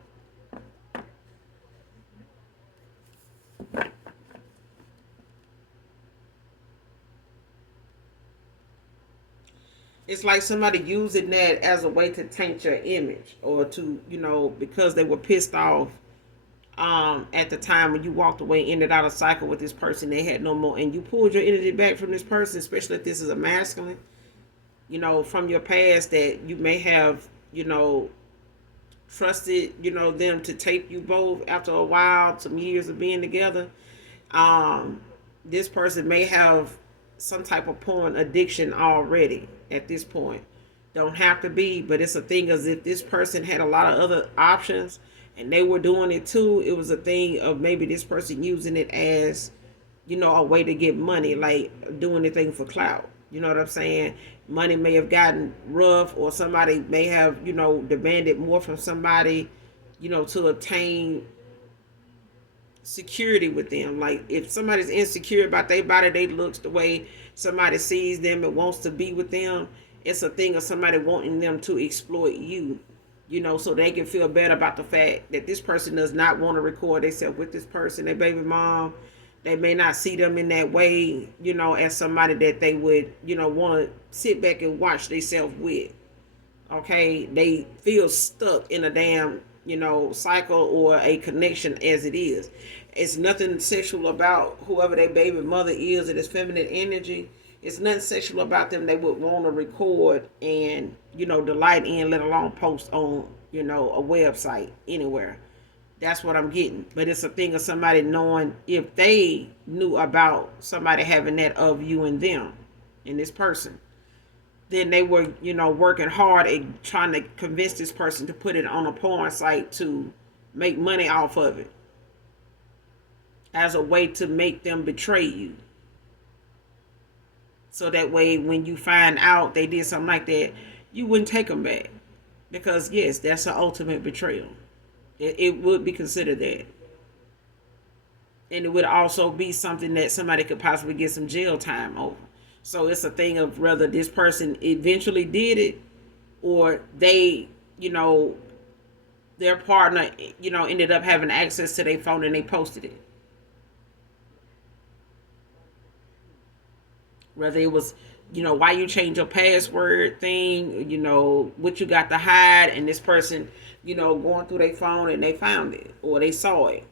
it's like somebody using that as a way to taint your image, or to, because they were pissed off at the time when you walked away, ended out a cycle with this person, they had no more, and you pulled your energy back from this person, especially if this is a masculine, from your past, that you may have, trusted, them to take you both after a while, some years of being together. Um, this person may have some type of porn addiction already at this point. Don't have to be, but it's a thing as if this person had a lot of other options and they were doing it too. It was a thing of maybe this person using it as, a way to get money, like doing anything for clout. You know what I'm saying? Money may have gotten rough, or somebody may have, demanded more from somebody, to obtain security with them. Like if somebody's insecure about their body, they looks, the way somebody sees them and wants to be with them, it's a thing of somebody wanting them to exploit you, so they can feel better about the fact that this person does not want to record themselves with this person, their baby mom. They may not see them in that way, as somebody that they would, want to sit back and watch themselves with. Okay, they feel stuck in a damn, cycle or a connection as it is. It's nothing sexual about whoever their baby mother is, or this feminine energy. It's nothing sexual about them they would want to record and, delight in, let alone post on, a website anywhere. That's what I'm getting. But it's a thing of somebody knowing, if they knew about somebody having that of you and them and this person, then they were, working hard and trying to convince this person to put it on a porn site to make money off of it, as a way to make them betray you. So that way, when you find out they did something like that, you wouldn't take them back. Because, yes, that's an ultimate betrayal. It would be considered that. And it would also be something that somebody could possibly get some jail time over. So it's a thing of whether this person eventually did it, or they you know, their partner, ended up having access to their phone and they posted it. Whether it was, why you change your password thing, what you got to hide, and this person, going through their phone and they found it or they saw it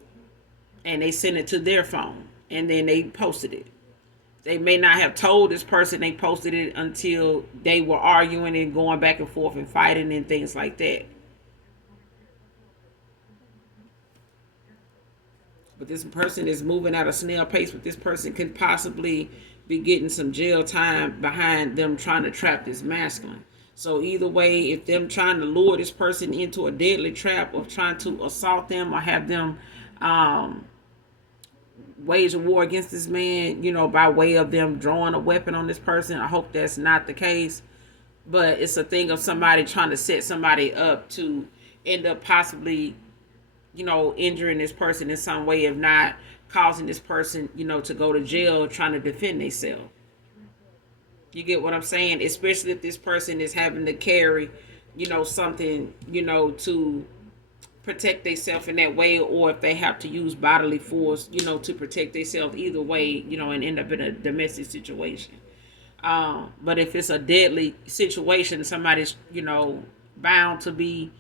and they sent it to their phone and then they posted it. They may not have told this person they posted it until they were arguing and going back and forth and fighting and things like that. But this person is moving at a snail pace, but this person could possibly be getting some jail time behind them trying to trap this masculine. So either way, if them trying to lure this person into a deadly trap of trying to assault them or have them wage a war against this man, by way of them drawing a weapon on this person, I hope that's not the case. But it's a thing of somebody trying to set somebody up to end up possibly injuring this person in some way, if not causing this person, to go to jail trying to defend themselves. You get what I'm saying? Especially if this person is having to carry, something, to protect themselves in that way, or if they have to use bodily force, to protect themselves. Either way, and end up in a domestic situation. But if it's a deadly situation, somebody's, bound to be,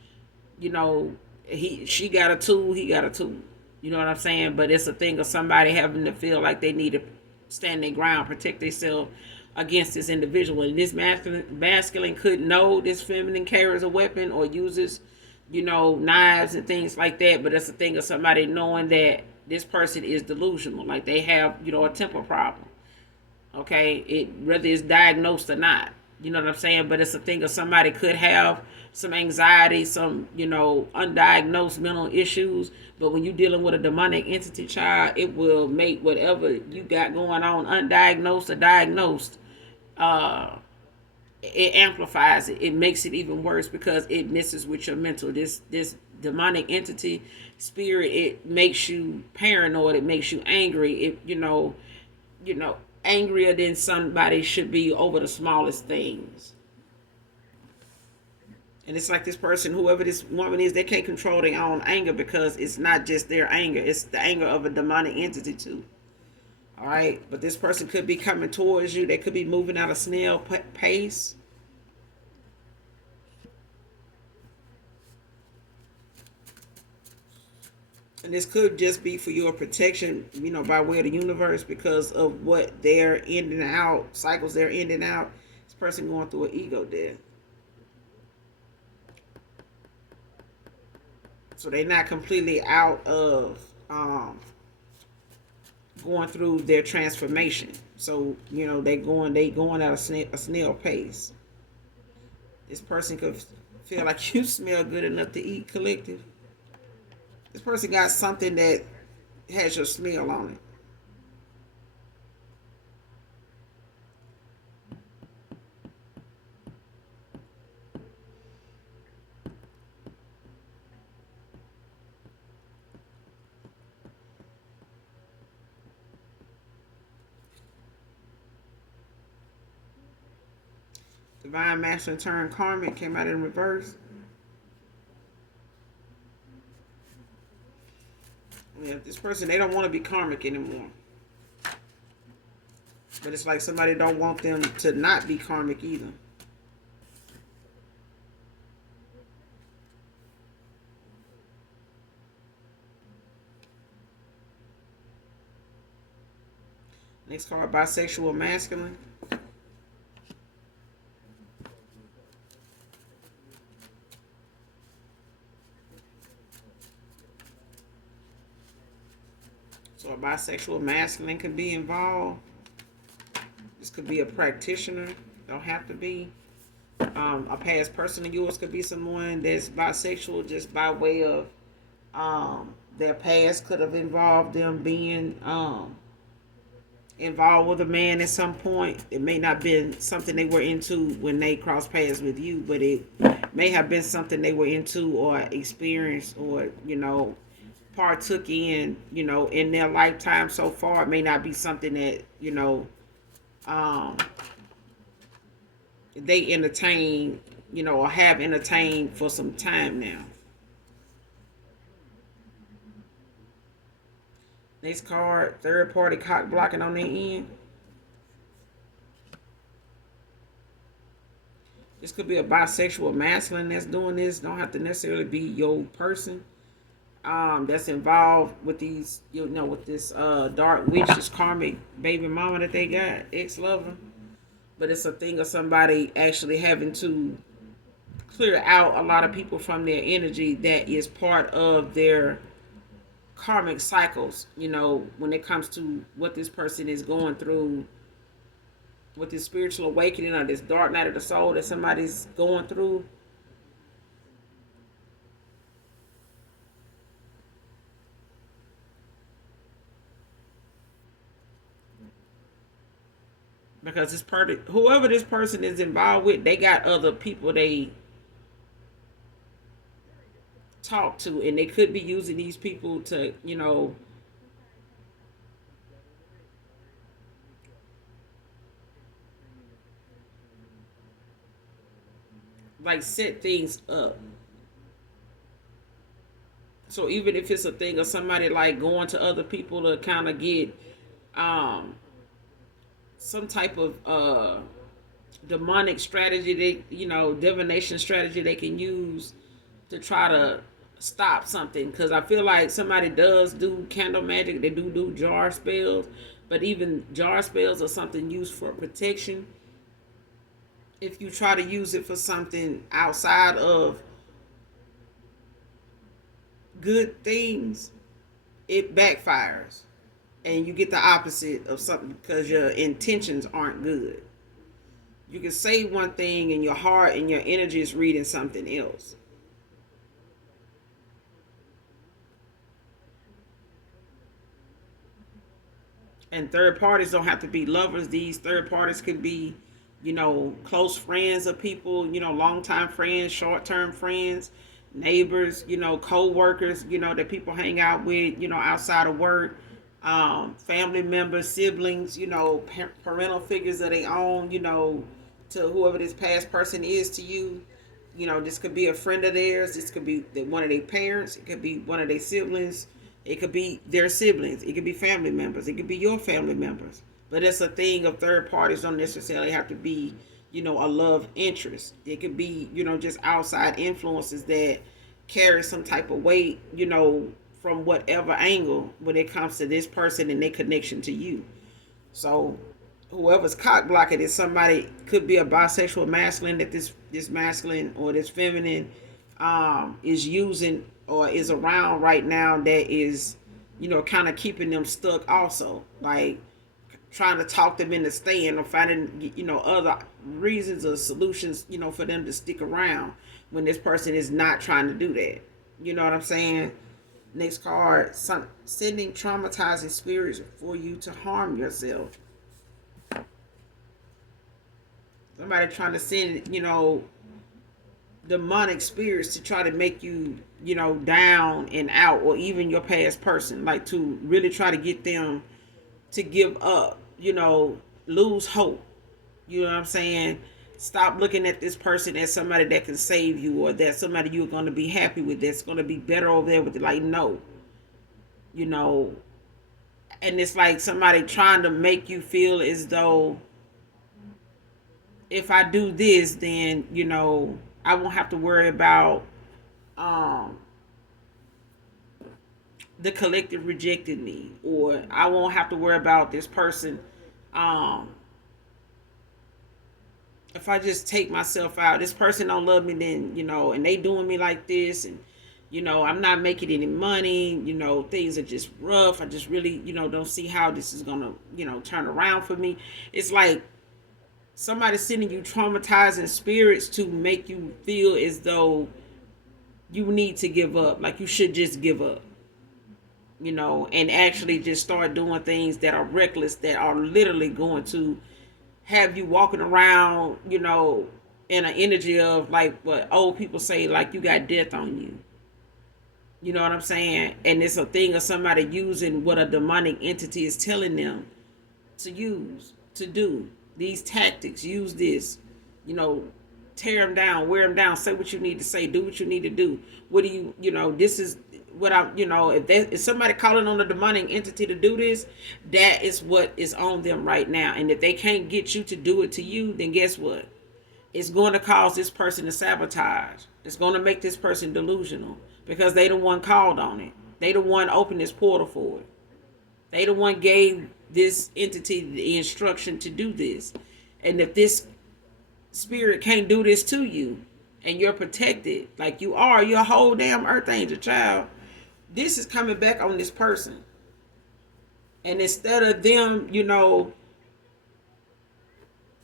she got a tool, he got a tool. You know what I'm saying? But it's a thing of somebody having to feel like they need to stand their ground, protect themselves against this individual. And this masculine could know this feminine carries a weapon or uses, knives and things like that. But it's a thing of somebody knowing that this person is delusional, like they have, a temper problem. Okay, it whether it's diagnosed or not. You know what I'm saying? But it's a thing of somebody could have some anxiety, some, undiagnosed mental issues. But when you're dealing with a demonic entity, child, it will make whatever you got going on undiagnosed or diagnosed. It amplifies it. It makes it even worse because it messes with your mental. This demonic entity spirit, it makes you paranoid. It makes you angry. It angrier than somebody should be over the smallest things. And it's like this person, whoever this woman is, they can't control their own anger because it's not just their anger. It's the anger of a demonic entity too. All right. But this person could be coming towards you. They could be moving at a snail pace. And this could just be for your protection, by way of the universe because of what they're in and out, cycles they're in and out. This person going through an ego death. So they're not completely out of going through their transformation. So, they going at a snail pace. This person could feel like you smell good enough to eat, collective. This person got something that has your smell on it. Divine Masculine turned Karmic came out in reverse. Yeah, this person, they don't want to be Karmic anymore. But it's like somebody don't want them to not be Karmic either. Next card, bisexual masculine. So a bisexual masculine could be involved. This could be a practitioner. Don't have to be. A past person of yours could be someone that's bisexual just by way of their past could have involved them being involved with a man at some point. It may not have been something they were into when they crossed paths with you, but it may have been something they were into or experienced or, partook in, in their lifetime so far. It may not be something that, they entertain, or have entertained for some time now. Next card, third party cock blocking on their end. This could be a bisexual masculine that's doing this. Don't have to necessarily be your person. That's involved with these, with this dark witch, this karmic baby mama that they got, ex lover. But it's a thing of somebody actually having to clear out a lot of people from their energy that is part of their karmic cycles, when it comes to what this person is going through with this spiritual awakening or this dark night of the soul that somebody's going through. Because this part, whoever this person is involved with, they got other people they talk to, and they could be using these people to, like set things up. So even if it's a thing of somebody like going to other people to kind of get um some type of demonic strategy, they divination strategy they can use to try to stop something, because I feel like somebody does do candle magic, they do jar spells, but even jar spells are something used for protection. If you try to use it for something outside of good things, it backfires and you get the opposite of something because your intentions aren't good. You can say one thing and your heart and your energy is reading something else. And third parties don't have to be lovers. These third parties could be, close friends of people, longtime friends, short term friends, neighbors, co-workers, that people hang out with, outside of work, family members, siblings, parental figures of their own, to whoever this past person is to you. This could be a friend of theirs. This could be one of their parents. It could be one of their siblings. It could be their siblings. It could be family members. It could be your family members. But it's a thing of third parties don't necessarily have to be, a love interest. It could be, just outside influences that carry some type of weight, from whatever angle when it comes to this person and their connection to you. So whoever's cock blocking is somebody, could be a bisexual masculine that this masculine or this feminine is using or is around right now, that is, kind of keeping them stuck also, like trying to talk them into staying or finding, other reasons or solutions, for them to stick around when this person is not trying to do that. You know what I'm saying? Next card, sending traumatizing spirits for you to harm yourself. Somebody trying to send, demonic spirits to try to make you, down and out, or even your past person, like to really try to get them to give up, lose hope. You know what I'm saying? Stop looking at this person as somebody that can save you, or that somebody you're going to be happy with, that's going to be better over there with it. Like, no, you know, and it's like somebody trying to make you feel as though if I do this, then, I won't have to worry about um the collective rejecting me, or I won't have to worry about this person. um if I just take myself out, this person don't love me, then, and they doing me like this, and I'm not making any money, things are just rough. I just really, don't see how this is gonna, turn around for me. It's like somebody sending you traumatizing spirits to make you feel as though you need to give up, like you should just give up, and actually just start doing things that are reckless, that are literally going to have you walking around, in an energy of, like what old people say, like you got death on you. You know what I'm saying? And it's a thing of somebody using what a demonic entity is telling them to use, to do these tactics. Use this, you know, tear them down, wear them down, say what you need to say, do what you need to do. What do this is what if somebody calling on a demonic entity to do this, that is what is on them right now. And if they can't get you to do it to you, then guess what? It's going to cause this person to sabotage. It's going to make this person delusional because they the one called on it. They the one opened this portal for it. They the one gave this entity the instruction to do this. And if this spirit can't do this to you and you're protected like you are, you're a whole damn earth angel child, this is coming back on this person. And instead of them,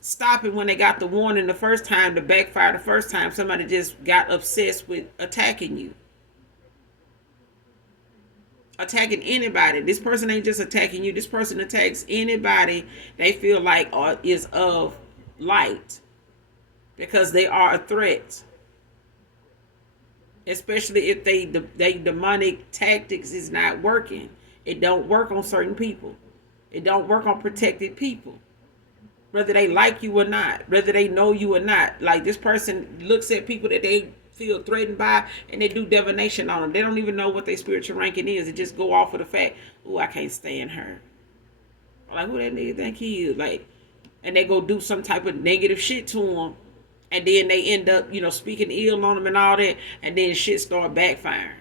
stopping when they got the warning the first time, to backfire the first time, somebody just got obsessed with attacking you. Attacking anybody. This person ain't just attacking you. This person attacks anybody they feel like is of light, because they are a threat. Especially if they demonic tactics is not working. It don't work on certain people. It don't work on protected people. Whether they like you or not, whether they know you or not. Like, this person looks at people that they feel threatened by and they do divination on them. They don't even know what their spiritual ranking is. They just go off of the fact, oh, I can't stand her. Like, who that nigga think he is? Like, and they go do some type of negative shit to them. And then they end up, speaking ill on them and all that. And then shit start backfiring.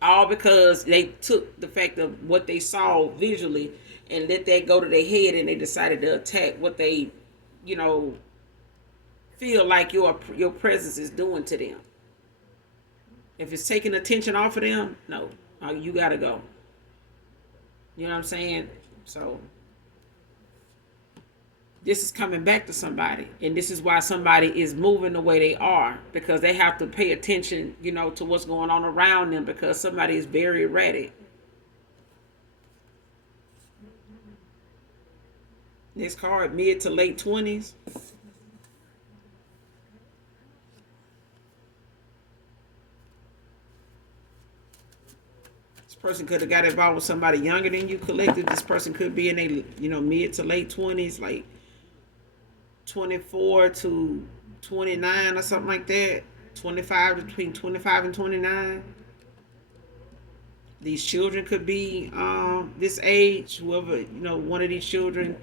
All because they took the fact of what they saw visually and let that go to their head, and they decided to attack what they, feel like your presence is doing to them. If it's taking attention off of them, no, you gotta go. You know what I'm saying? So this is coming back to somebody, and this is why somebody is moving the way they are, because they have to pay attention, to what's going on around them, because somebody is very erratic. Next card, mid to late 20s. This person could have got involved with somebody younger than you. Collective, this person could be in a mid to late 20s, like 24 to 29 or something like that. 25, between 25 and 29. These children could be this age. Whoever, one of these children,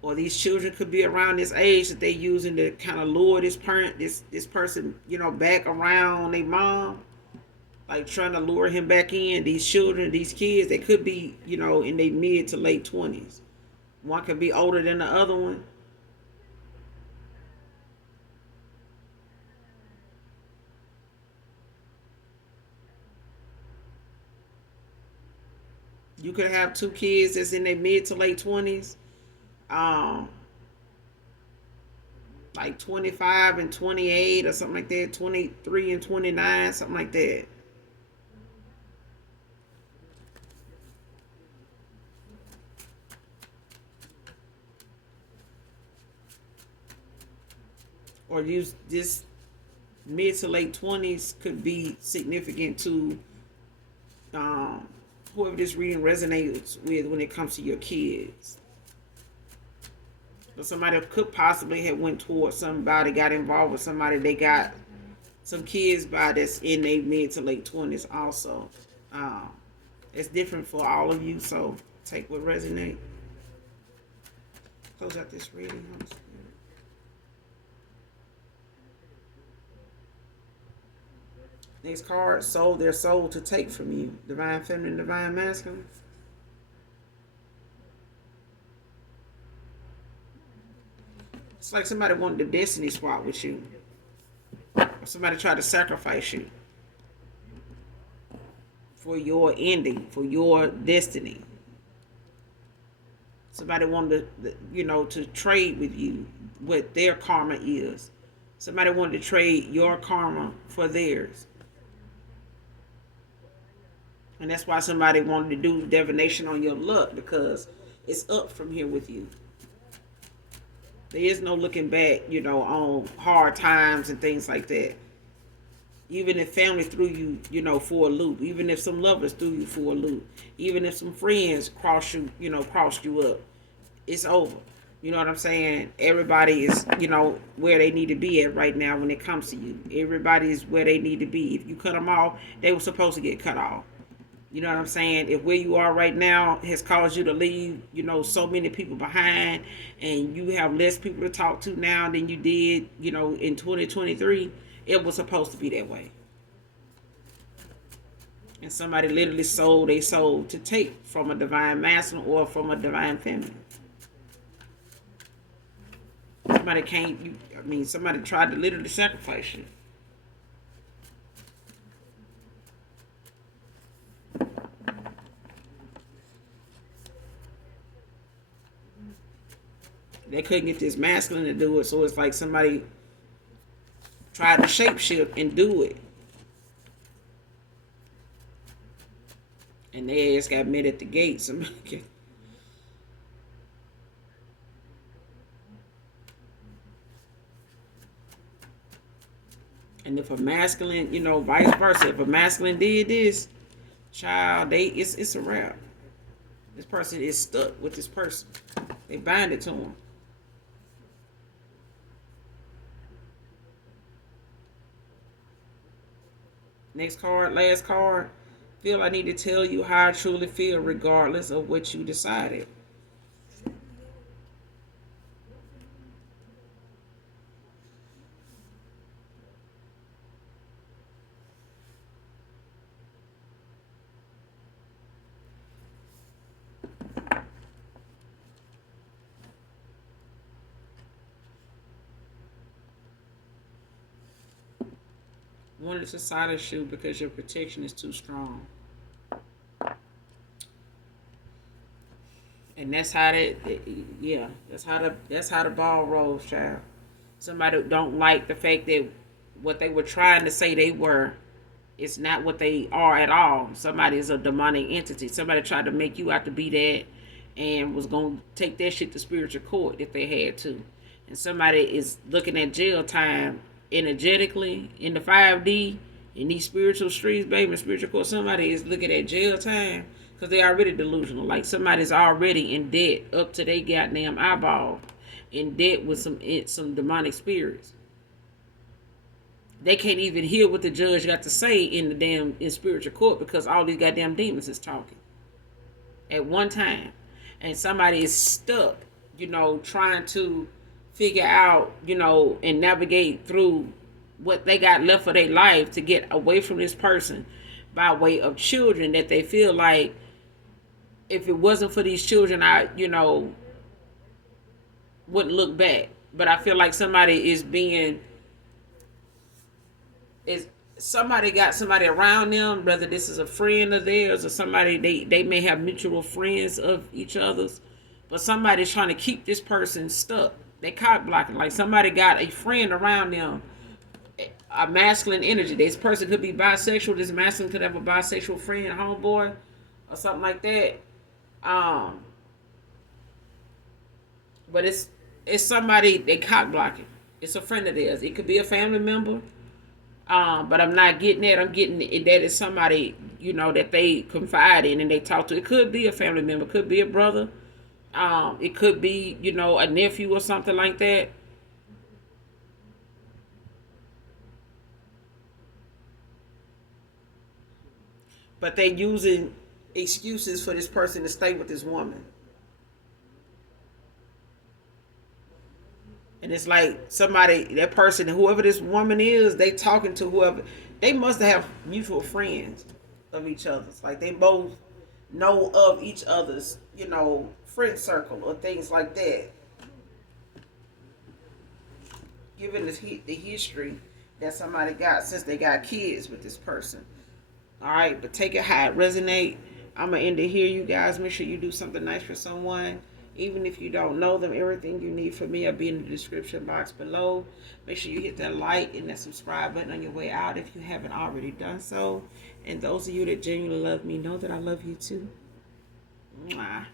or these children could be around this age that they using to kind of lure this person, back around their mom, like trying to lure him back in. These children, these kids, they could be, in their mid to late 20s. One could be older than the other one. You could have two kids that's in their mid to late 20s. Like 25 and 28 or something like that. 23 and 29, something like that. Or use this mid to late 20s could be significant to whoever this reading resonates with when it comes to your kids. But somebody could possibly have went towards somebody, got involved with somebody they got some kids by that's in their mid to late 20s also. It's different for all of you, so take what resonates. Close out this reading. Next card, sold their soul to take from you. Divine Feminine, Divine Masculine. It's like somebody wanted a destiny swap with you. Or somebody tried to sacrifice you for your ending, for your destiny. Somebody wanted to trade with you what their karma is. Somebody wanted to trade your karma for theirs. And that's why somebody wanted to do divination on your luck, because it's up from here with you. There is no looking back, on hard times and things like that. Even if family threw you, for a loop. Even if some lovers threw you for a loop. Even if some friends crossed you up. It's over. You know what I'm saying? Everybody is, where they need to be at right now when it comes to you. Everybody is where they need to be. If you cut them off, they were supposed to get cut off. You know what I'm saying? If where you are right now has caused you to leave, so many people behind, and you have less people to talk to now than you did, in 2023, it was supposed to be that way. And somebody literally sold their soul to take from a divine masculine or from a divine feminine. Somebody can't, somebody tried to literally sacrifice you. They couldn't get this masculine to do it, so it's like somebody tried to shapeshift and do it. And they ass got met at the gate. Somebody and if a masculine, vice versa, if a masculine did this, child, it's a wrap. This person is stuck with this person. They bind it to him. Next card, last card. Feel I need to tell you how I truly feel regardless of what you decided. Wanted to silence you because your protection is too strong. And that's how that's how the ball rolls, child. Somebody don't like the fact that what they were trying to say they were, it's not what they are at all. Somebody is a demonic entity. Somebody tried to make you out to be that, and was gonna take that shit to spiritual court if they had to. And somebody is looking at jail time energetically in the 5D in these spiritual streets, baby, spiritual court. Somebody is looking at jail time because they already delusional. Like somebody's already in debt up to their goddamn eyeball, in debt with some demonic spirits. They can't even hear what the judge got to say in spiritual court because all these goddamn demons is talking at one time. And somebody is stuck, trying to figure out, and navigate through what they got left for their life to get away from this person by way of children that they feel like if it wasn't for these children, I, wouldn't look back. But I feel like somebody somebody got somebody around them, whether this is a friend of theirs or somebody they may have mutual friends of each other's, but somebody's trying to keep this person stuck. They cock blocking. Like somebody got a friend around them, a masculine energy. This person could be bisexual. This masculine could have a bisexual friend, homeboy, or something like that. But it's somebody they cock blocking. It's a friend of theirs. It could be a family member. But I'm not getting that. I'm getting that it's somebody, that they confide in and they talk to. It could be a family member. It could be a brother. It could be, a nephew or something like that. But they using excuses for this person to stay with this woman. And it's like somebody, that person, whoever this woman is, they talking to whoever. They must have mutual friends of each other's. Like they both know of each other's, friend circle or things like that. Given the history that somebody got since they got kids with this person. All right, but take it how it resonate. I'm going to end it here, you guys. Make sure you do something nice for someone. Even if you don't know them, everything you need from me will be in the description box below. Make sure you hit that like and that subscribe button on your way out if you haven't already done so. And those of you that genuinely love me, know that I love you too. Mwah.